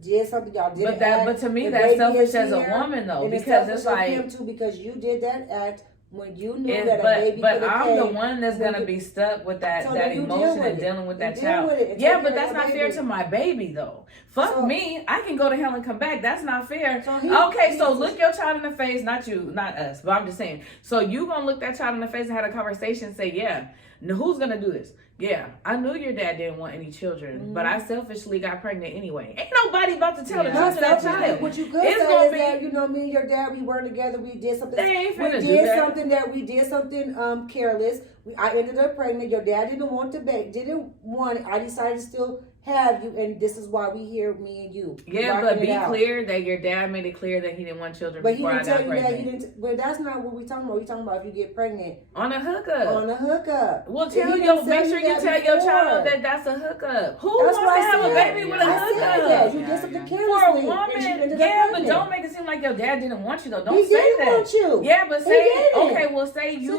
did something y'all did. But to me, that's selfish as a woman, though, because it's like him too. Because you did that act when you knew that a baby. But I'm the one that's gonna be stuck with that emotion and dealing with that child. Yeah, but that's not fair to my baby, though. Fuck me. I can go to hell and come back. That's not fair. So look your child in the face, not you, not us. But I'm just saying. So you gonna look that child in the face and have a conversation and say, yeah, now who's gonna do this? Yeah, I knew your dad didn't want any children, but I selfishly got pregnant anyway. Ain't nobody about to tell the truth to that child. What you could say is that, you know, me and your dad, we were together, we did something. We did something careless. I ended up pregnant. Your dad didn't want the baby, didn't want it. I decided to still have you, and this is why we here, me and you. Yeah, but be clear that your dad made it clear that he didn't want children before I got pregnant. But he didn't tell you that he didn't. But that's not what we're talking about. We're talking about if you get pregnant on a hookup. Well, make sure you tell your child that that's a hookup. Who wants to have a baby with a hookup? You did something carelessly. For a woman, but don't make it seem like your dad didn't want you though. Don't say that. He did want you. Yeah, but say you.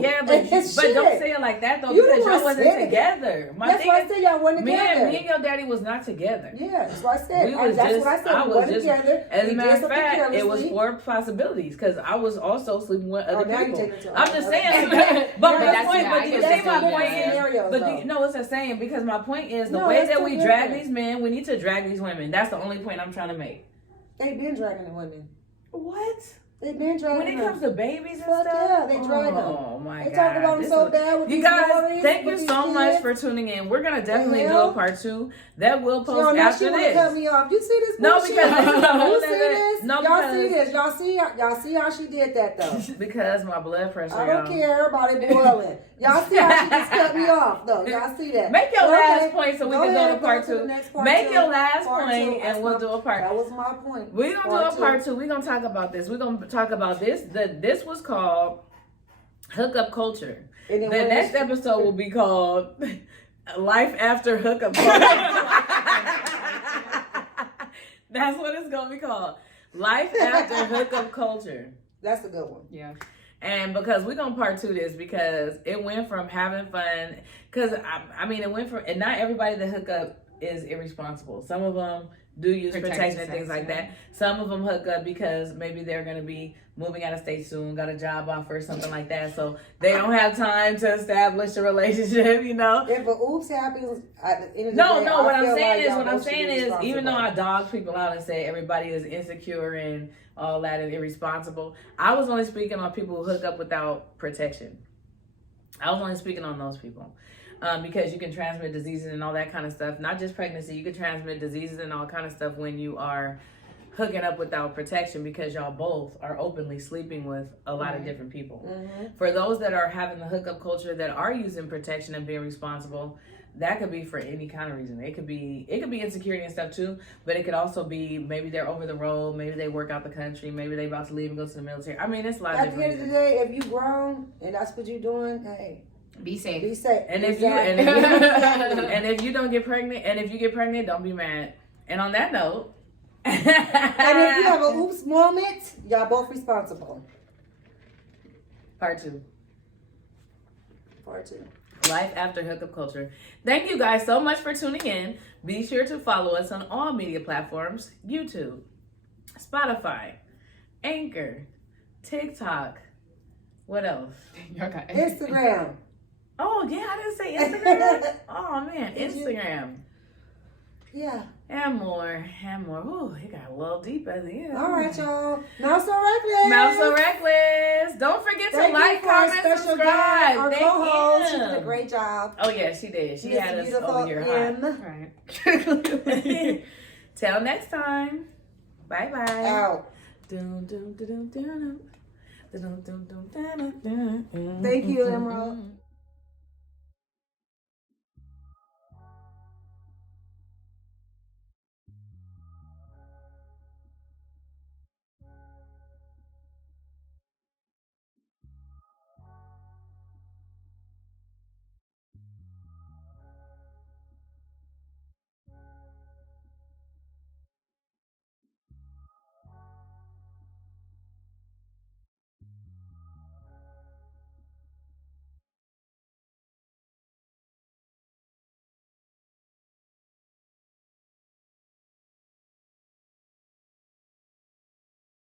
Yeah, but don't say it like that though, because y'all wasn't together. That's why I said y'all weren't together. Me and your daddy was not together. Yeah, that's what I said. We weren't together. As a matter of fact, it was 4 possibilities because I was also sleeping with other people. I'm just saying. But my point is, no, it's a saying because my point is the way that we drag these men, we need to drag these women. That's the only point I'm trying to make. They've been dragging the women. What? They've been dragging when it comes to babies and stuff. Yeah, they drag them. Oh my God! They talk about them so bad. With you guys, thank you so much for tuning in. We're gonna definitely do a part 2 that will post after this. Cut me off. You see this? No, because you see this? Y'all see this? Y'all see how she did that though? Because my blood pressure. I don't care about it boiling. Y'all see how she just cut me off though? Y'all see that? Make your last point so we can go to part 2. Make your last point and we'll do a part. That was my point. We're gonna do a part 2. We're gonna talk about this. We're gonna talk about this. This was called hookup culture. The next episode will be called Life After Hookup Culture. That's what it's gonna be called. Life After Hookup Culture. That's a good one. Yeah. And because we're going to part 2 this, because it went from having fun, because I mean, it went from, and not everybody that hook up is irresponsible. Some of them do use protection and things like that. Some of them hook up because maybe they're going to be moving out of state soon, got a job offer or something like that. So they don't have time to establish a relationship, you know. If an oops happens, at the end of the No, day, what I I'm feel saying like is, y'all what I'm both should be saying is, even though responsible. I dog people out and say everybody is insecure and all that and irresponsible, I was only speaking on people who hook up without protection. I was only speaking on those people. Because you can transmit diseases and all that kind of stuff. Not just pregnancy, you can transmit diseases and all kind of stuff when you are hooking up without protection, because y'all both are openly sleeping with a lot of different people. For those that are having the hookup culture that are using protection and being responsible, that could be for any kind of reason. It could be insecurity and stuff too, but it could also be maybe they're over the road, maybe they work out the country, maybe they about to leave and go to the military. I mean, it's a lot of At the different end of the reasons. day, if you grown and that's what you're doing, hey, Be safe. be safe. And if Exactly. and if you don't get pregnant, and if you get pregnant, don't be mad. And on that note, And if you have a oops moment, y'all both responsible. part 2. Part 2. Life after hookup culture. Thank you guys so much for tuning in. Be sure to follow us on all media platforms: YouTube, Spotify, Anchor, TikTok. What else? Okay. Instagram. Oh yeah, I didn't say Instagram. Oh man, Did you? Instagram. Yeah. And more. Ooh, it got a little deep at the end. All right, y'all. Now so reckless. Mouth So Reckless. Don't forget Thank to like, you for our comment, special subscribe. guest, our Thank co-host. She you. did a great job. Oh yeah, she did. She Miss had us Beautiful over here hot. M. Right. Till next time. Bye bye. Out. Thank Thank you, Emerald.